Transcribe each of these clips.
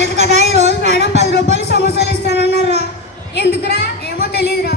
రాలేదు కదా, ఈ రోజు మేడం 10 రూపాయలు సమోసాలు ఇస్తానన్నారా. ఎందుకురా? ఏమో తెలియదురా.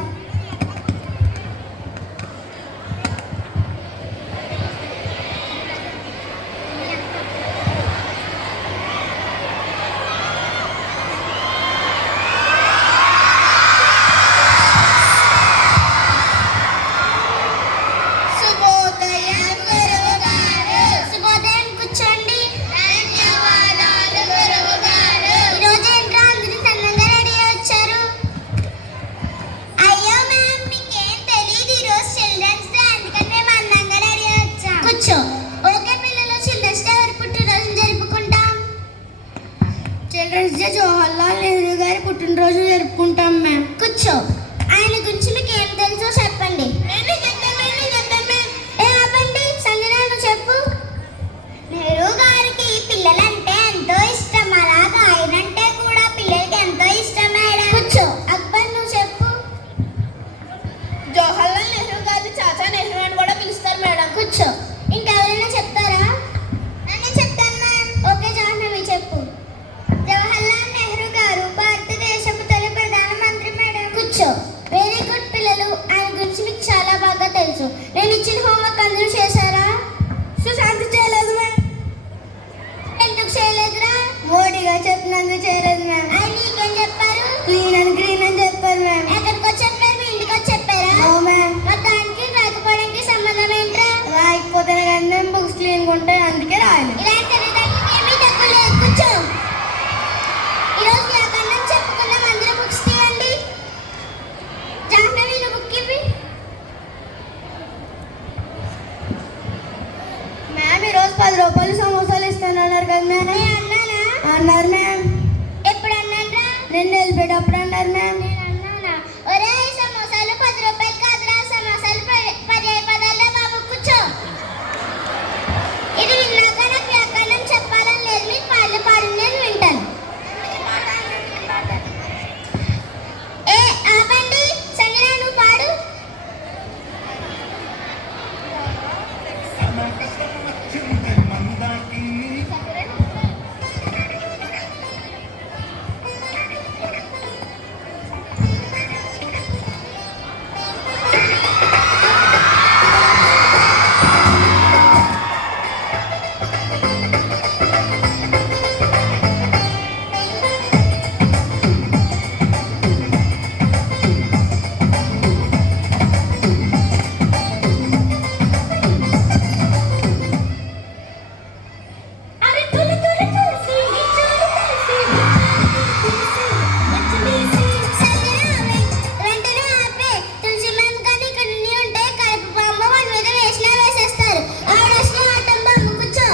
చిల్డ్రన్స్ డే జవహర్లాల్ నెహ్రూ గారి పుట్టినరోజు జరుపుకుంటాం మ్యామ్. కూర్చో. ఆయన గురించి మీకు ఏం తెలుసో చెప్పండి. ఆపండి. సంజన నువ్వు చెప్పు. నెహ్రూ గారికి పిల్లలంటే ఎంతో ఇష్టం. అలాగా ఆయనంటే కూడా పిల్లలకి ఎంతో ఇష్టం మేడం. కూర్చో. అక్బర్ నువ్వు చెప్పు. జవహర్లాల్ నెహ్రూ గారి చాచా నెహ్రూ అని కూడా పిలుస్తారు మేడం. కూర్చో. ఇంకెవరైనా చెప్తారా? నేను చెప్తాను మ్యామ్. ఓకే జాహ్నవి చెప్పు. జవహర్లాల్ నెహ్రూ గారు భారతదేశపు తొలి ప్రధానమంత్రి మేడం. కూర్చో. వెరీ గుడ్ పిల్లలు. ఆయన గురించి మీకు చాలా బాగా తెలుసు. నేను ఇచ్చిన హోంవర్క్ అందరూ చేశారా? సుశాంతి చేయలేదు మ్యామ్. ఎందుకు చేయలేదురా? మోడీగా చెప్పినందుకు చేయలేదు మ్యామ్. ఆయన నీకేం చెప్పారు? క్లీన్ అండ్ గ్రీన్ అని చెప్పారు మ్యామ్. ఎక్కడికి వచ్చి చెప్పారు? మీ ఇంటికి వచ్చి చెప్పారా? ఓ మ్యామ్. మొత్తానికి రాకపోవడానికి సంబంధం ఏంట్రా? రాయకపోతేనే కానీ మేము బుక్స్ క్లీన్గా ఉంటాయి, అందుకే రాయలేదు. ఇలాంటి తెలియడానికి ఏమీ తక్కువ లేదు. కూర్చో. ఈరోజు వ్యాకరణం చెప్పుకుందాం. అందరూ బుక్స్ తీయండి. జాహ్నవి నువ్వు బుక్ ఇవ్వి. మ్యామ్ ఈరోజు 10 రూపాయలు సమోసాలు ఇస్తానన్నారు కదా మ్యామ్. నేను అన్నానా? అన్నారు మ్యామ్. ఎప్పుడు అన్నానరా? నేను నిలబెట్టేటప్పుడు అన్నారు మ్యామ్. నేను అన్నానా? ఒరేయ్ సమోసాలు 10 రూపాయలు కాదురా. సమోసాలు పర్యాయ పదాలే బాబు. కూర్చో. ఇది విన్నాక నాకు వ్యాకరణం చెప్పాలని లేదు. మీకు పాటలు పాడి నేను వింటాను. ఏ ఆపండి. సంజన నువ్వు పాడు. అరే తులి తులి తులసి నిజాలు తెలిసి వెంటనే ఆపే. తులసి మ్యామ్ కానీ ఇక్కడ ఉంటే కడుపు బాంబు మన మీద వేసినా వేసేస్తారు. ఆడేసిన ఆటం బాంబు. కూర్చో.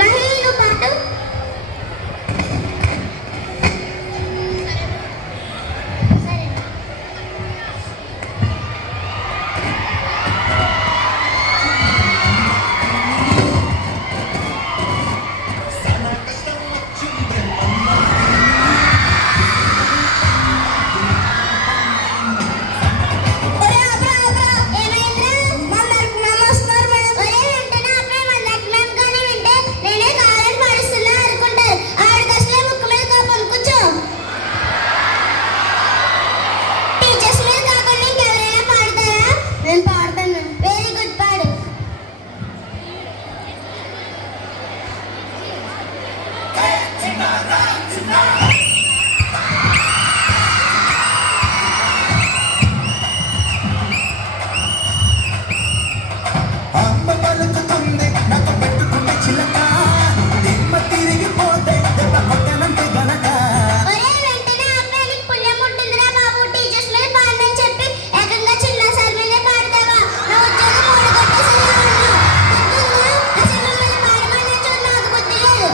మహి నువ్వు పాటు. నేను పాడతాను మ్యామ్. వెరీ గుడ్ పాడు. అమ్మ పలుకుతుంది నాకు పెట్టుకునే చిలక నిమ్మ తిరిగిపోతే దెబ్బ కొట్టనంటే గనక ఒరే వెంటనే ఆపే. నీకు పుణ్యం ఉంటుందిరా బాబు. టీచర్స్ మీద పాడమని చెప్పి ఏకంగా చిన్న సార్ మీదే పాడతావా? నా ఉద్యోగం ఓడగొట్టేసేలా ఉన్నావు. అసలు మిమ్మల్ని పాడమని చూడు. నాకు బుద్ధి లేదు.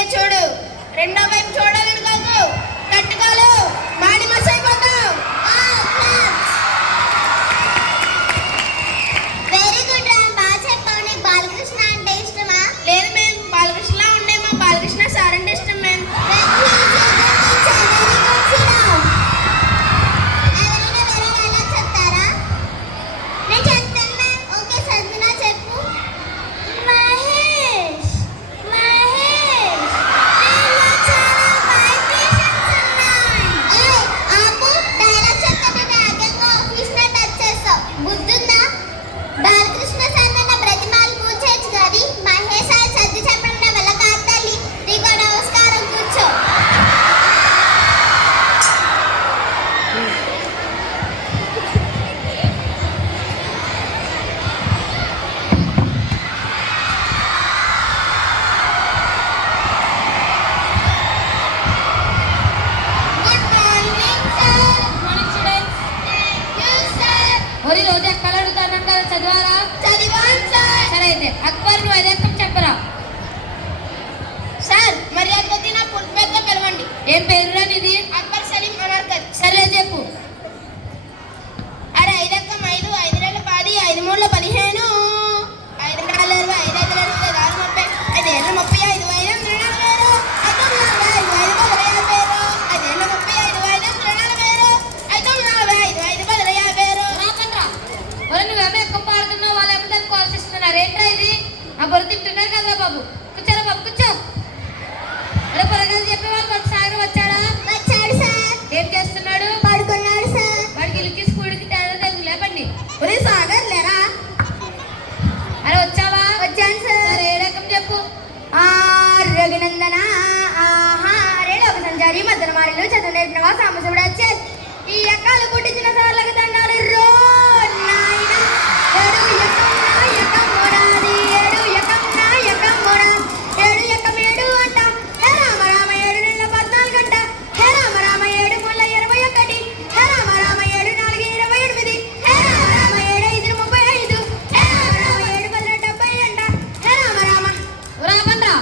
ఇటే చూడు. రెండో వైపు చూడాలని కాదు, కట్టుకోలు మాడి మస్ అయిపోతావు. వెరీ గుడ్ రా, బాగా చెప్పావు. నీకు బాలకృష్ణ అంటే ఇష్టమా? లేదు మేము బాలకృష్ణలా ఉండే మా బాలకృష్ణ సార్ అంటే ఇష్టం మేము. ఎవరైనా వేరే డైలాగ్ చెప్తారా? నేను చెప్తాను మ్యామ్. ఓకే సంజన చెప్పు. మహేష్ మహేష్ నీలో చాలా వైబ్రేషన్స్ ఉన్నాయి. ఏయ్ ఆపు, డైలాగ్ చెప్తుంటే ఏకంగా ఆఫీస్నే టచ్ చేస్తావు. బుద్ధుందా? బాలకృష్ణ సార్ నన్ను బ్రతిమాలి కూర్చోచ్చు కానీ మహేష్ సార్ సర్ది చెప్పడం నా వల్ల కాదు తల్లి. నీకు నమస్కారం, కూర్చో. Good morning sir. Morning students. You sir. మరి రోజు ఎక్కడ అడుగుతాను కదా, చదివారా? చదివాను సార్. సరే అయితే అక్బర్ నువ్వు ఐదేకం చెప్పరా. సార్ మర్యాద కొద్దీ నా పూర్తి పేరుతో పిలవండి. ఏం పేరురా నీది? అక్బర్ సలీం అనార్కర్. సరే చెప్పు. అరే 5 ఎక్కం 5, 5 2 10, 5 3 15, 5 4 20, 5 5 20, 6 30, 5 7 30, 5 5 40, 5 9 40, 5 5 50, 5 7 30, 5 5 40, 5 9 40, 5 5 50. రాకండ్రా. మరి నువ్వేమో ఎక్కువ పాడుతున్నావు, వాళ్ళేమో దాన్ని కోల్చిస్తున్నారు. ఏంట్రా ఇది? ఆ బొర తింటున్నారు కదా బాబు. కూర్చోరా బాబు, కూర్చో. అరే పొరగాలు చెప్పేవాళ్ళు కొంత సాగర్ వచ్చాడా? వచ్చాడు సార్. ఏం చేస్తున్నాడు? పడుకున్నాడు సార్. వాడికి ఇల్లుకి స్కూల్కి తేడా తెలుగు లేపండి. ఒరే సాగర్ లేరా? అరే వచ్చావా? వచ్చాను సార్. సరే ఏ రకం చెప్పు. రఘునందన ఆహారే లోక సంచారి మద్దన మారిలో చదువు నేర్పినవా సాంబశివుడు వచ్చారు. ఈ ఎక్కాలు పుట్టించిన సార్లకు దండాలు రో నాయన. ఏడు ఎక్కం నా ఎక్కం మొరాది, ఏడు ఎక్కం నా ఎక్కం మొరా, ఏడు ఎక్కం 7 అంటాం. హే రామ రామ 7 నెలల 14 అంట. హే రామ రామ 7 ముళ్ళ 21. హే రామ రామ 7 4 28. హే రామ రామ 7 5 35. హే రామ రామ 7 10 70 అంట. హే రామ రామ. రాకండ్రా.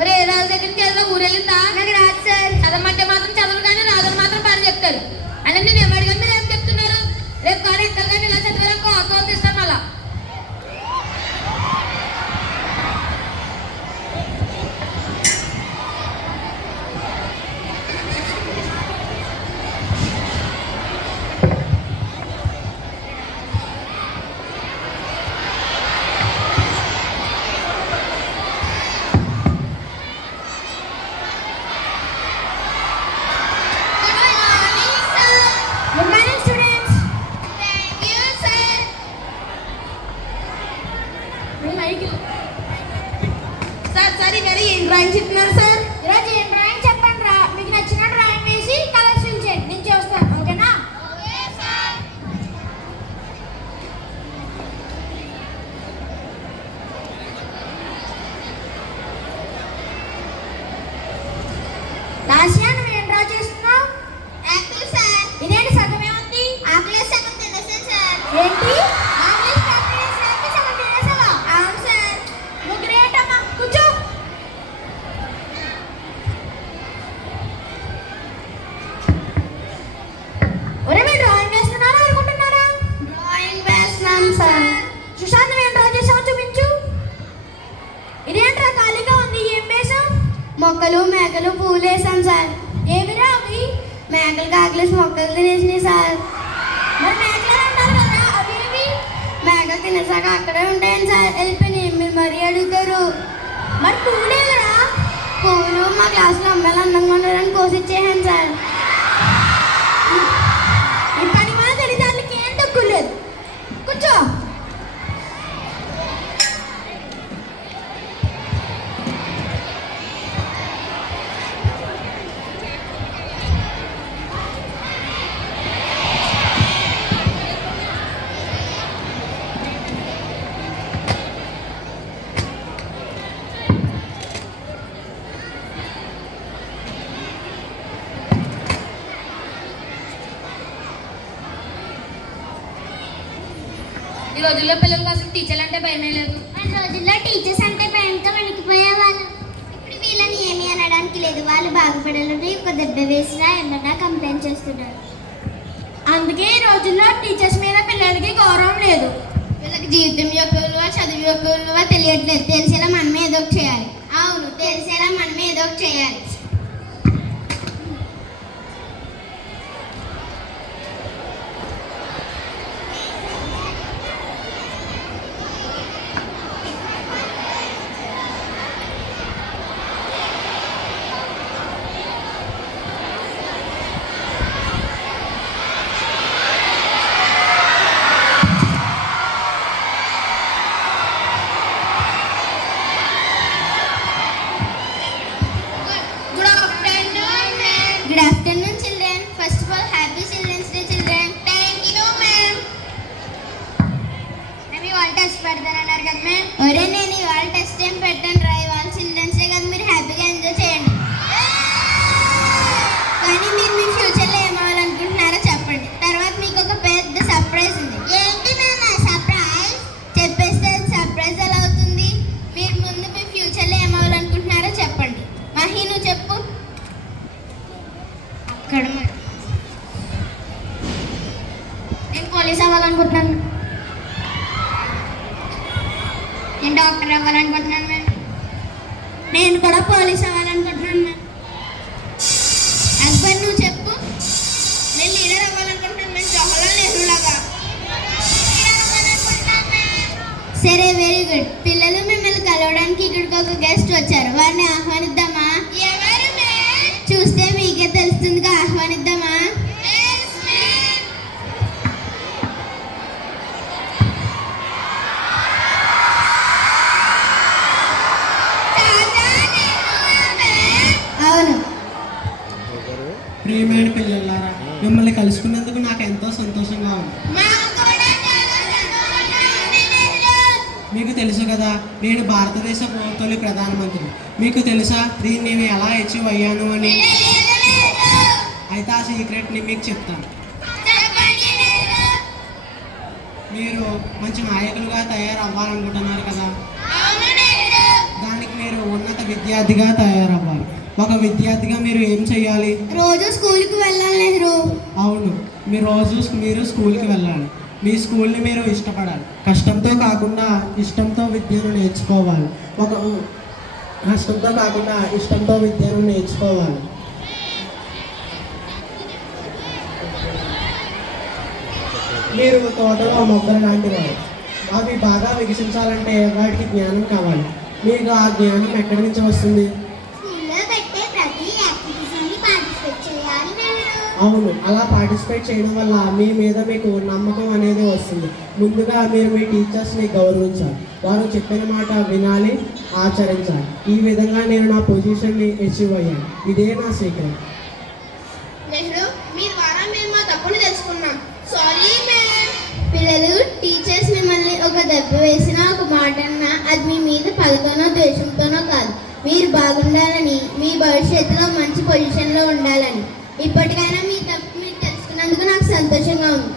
ఒరే ఏ రాజు దగ్గరికి ఏదైనా ఊరెళ్ళిందా? నాకు రాదు సార్. చదవమంటే మాత్రం చదవరు కానీ రాదని మాత్రం పని చెప్తారు. అంటే నేను ఏమడిగాను మీరు ఏం చెప్తున్నారు? రేపు కానీ ఎక్కడ కానీ ఇలా చదివారనుకో అకౌంట్ ఇస్తాను మళ్ళా. Good morning, students. Thank you, sir. Sir ఈవేళ ఏం డ్రాయింగ్ చెప్తున్నారు సార్? ఈరోజు ఏం డ్రాయింగ్ చెప్పండి రా. మీకు నచ్చిన డ్రాయింగ్ వేసి కలర్స్ ఫిల్ చేయండి. నేను చేస్తాను, ఓకేనా? నాసియా నువ్వు ఏం డ్రా చేస్తున్నావు? Apple sir. ఇదేంటి సగమే ఉంది? ఆకులే సగం తెలుసు సార్. ఏంటి? ఆమ్లెట్ ఫ్యాక్టరీ చేసినట్టు సగం తినేసావా? అవును సార్. నువ్వు గ్రేట్ అమ్మా, కూర్చో. ఒరే మీరు డ్రాయింగ్ వేస్తున్నారా అనుకుంటున్నారా? డ్రాయింగ్ వేస్తున్నాం సార్. సుశాంత్ నువ్వు ఏం డ్రా చేసావో చూపించు. ఇదేంట్రా ఖాళీగా ఉంది, ఏం వేసావు? మొక్కలు మేకలు పూలు వేసాం సార్. ఏమిరా అవి? మేకలు కాకలేసి మొక్కలు తినేసినాయి సార్. మరి మేకలే అంటారు కదా, అవి ఏవి? మేకలు తినేసాక అక్కడే ఉంటాయని సార్ వెళ్ళిపోయినాయి. మీరు మరీ అడుగుతారు. మరి పువ్వులేదురా? పువ్వులు మా క్లాస్లో అమ్మాయిలు అందంగా ఉండాలని కోసిచ్చేసాను సార్. ఈ పని మన తెలియదానికి ఏం తక్కువ లేదు. కూర్చో. ఈ రోజుల్లో పిల్లల కోసం టీచర్లు అంటే భయమే లేదు. మన రోజుల్లో టీచర్స్ అంటే భయంతో వణికిపోయేవాళ్ళు. ఇప్పుడు వీళ్ళని ఏమి అని చేయట్లేదు. వాళ్ళు బాగుపడాలని ఒక దెబ్బ వేసినా ఏమన్నా కంప్లైంట్ చేస్తున్నారు. అందుకే ఈ రోజుల్లో టీచర్స్ మీద పిల్లలకి గౌరవం లేదు. వీళ్ళకి జీవితం యొక్క విలువ, చదువు యొక్క విలువ తెలియట్లేదు. తెలిసేలా మనమే ఏదో ఒకటి చేయాలి. అవును, తెలిసేలా మనమే ఏదో ఒకటి చేయాలి. Good afternoon, children. First of all, happy Children's Day, children. Thank you, ma'am. మేము ఇవాళ టెస్ట్ పెడతానన్నారు కదా మ్యామ్. ఒరే, నేను ఇవాళ టెస్ట్ ఏం పెట్టాను రా. ఇవాళ చిల్డ్రన్స్ డే కదా, మీరు హ్యాపీగా ఎంజాయ్ చేయండి. కానీ మీరు మీ ఫ్యూచర్లో ఏమవ్వాలనుకుంటున్నారో చెప్పండి. తర్వాత మీకు ఒక పెద్ద సర్ప్రైజ్ ఉంది. ఏంటి మ్యామ్ సర్ప్రైజ్? చెప్పేస్తే సర్ప్రైజ్ ఎలా అవుతుంది? మీరు ముందు మీ ఫ్యూచర్లో ఏమవ్వాలనుకుంటున్నారో చెప్పండి. మహి, నువ్వు చెప్పు. అక్కడ నేను పోలీస్ అవ్వాలనుకుంటున్నాను. నేను డాక్టర్ అవ్వాలనుకుంటున్నాను మ్యామ్. నేను కూడా పోలీస్ అవ్వాలనుకుంటున్నాను మ్యామ్. అక్బర్, నువ్వు చెప్పు. నేను లీడర్ అవ్వాలనుకుంటున్నాను మ్యామ్. జవహర్లాల్ నెహ్రూ లాగా. సరే, వెరీ గుడ్. పిల్లలు, మిమ్మల్ని కలవడానికి ఇక్కడికి ఒక గెస్ట్ వచ్చారు. వారిని ఆహ్వానిద్దామా? ఎవరు మ్యామ్? చూస్తే మీకే తెలుస్తుందిగా. ఆహ్వానిద్దామా? అవును. ప్రియమైన పిల్లలారా, మిమ్మల్ని కలుసుకున్నందుకు నాకు ఎంతో సంతోషంగా ఉంది. మీకు తెలుసు కదా, నేను భారతదేశ తొలి ప్రధానమంత్రి. మీకు తెలుసా దీన్ని నేను ఎలా అచీవ్ అయ్యాను అని? అయితే ఆ సీక్రెట్ని మీకు చెప్తాను. మీరు మంచి నాయకులుగా తయారవ్వాలనుకుంటున్నారు కదా, దానికి మీరు ఉన్నత విద్యార్థిగా తయారవ్వాలి. ఒక విద్యార్థిగా మీరు ఏం చేయాలి? రోజు స్కూల్కి వెళ్ళాలి నెహ్రూ. అవును, మీరు స్కూల్కి వెళ్ళాలి. మీ స్కూల్ని మీరు ఇష్టపడాలి. కష్టంతో కాకుండా ఇష్టంతో విద్యను నేర్చుకోవాలి. కష్టంతో కాకుండా ఇష్టంతో విద్యను నేర్చుకోవాలి. మీరు తోటలో మొక్కలు లాంటి వారు. అవి బాగా వికసించాలంటే వాటికి జ్ఞానం కావాలి. మీకు ఆ జ్ఞానం ఎక్కడి నుంచి వస్తుంది? స్కూల్లో పెట్టే ప్రతి యాక్టివిటీస్ని పార్టిసిపేట్ చేయాలి నెహ్రూ. అవును, అలా పార్టిసిపేట్ చేయడం వల్ల మీ మీద మీకు నమ్మకం అనేది వస్తుంది. ముందుగా మీరు మీ టీచర్స్ని గౌరవించాలి. వారు చెప్పిన మాట వినాలి, ఆచరించాలి. ఈ విధంగా నేను నా పొజిషన్ని అచీవ్ అయ్యాను. ఇదే నా సీక్రెట్. నెహ్రూ, మీ ద్వారా మేము మా తప్పుని తెలుసుకున్నాం. Sorry ma'am. పిల్లలు, టీచర్స్ మిమ్మల్ని ఒక దెబ్బ వేసినా, ఒక మాట అన్నా, అది మీ మీద పగతోనో ద్వేషంతోనో కాదు. మీరు బాగుండాలని, మీ భవిష్యత్తులో మంచి పొజిషన్లో ఉండాలని. ఇప్పటికైనా మీ తప్పు మీరు తెలుసుకున్నందుకు నాకు సంతోషంగా ఉంది.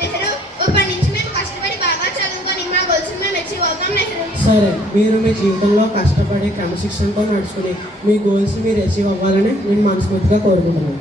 నెహ్రూ, ఇప్పటి నుంచి మేము కష్టపడి బాగా చదువుకొని మా గోల్స్ మేము అచీవ్ అవుతాం నెహ్రూ. సరే, మీరు మీ జీవితంలో కష్టపడి క్రమశిక్షణతో నడుచుకుని మీ గోల్స్ మీరు అచీవ్ అవ్వాలని నేను మనస్ఫూర్తిగా కోరుకుంటున్నాను.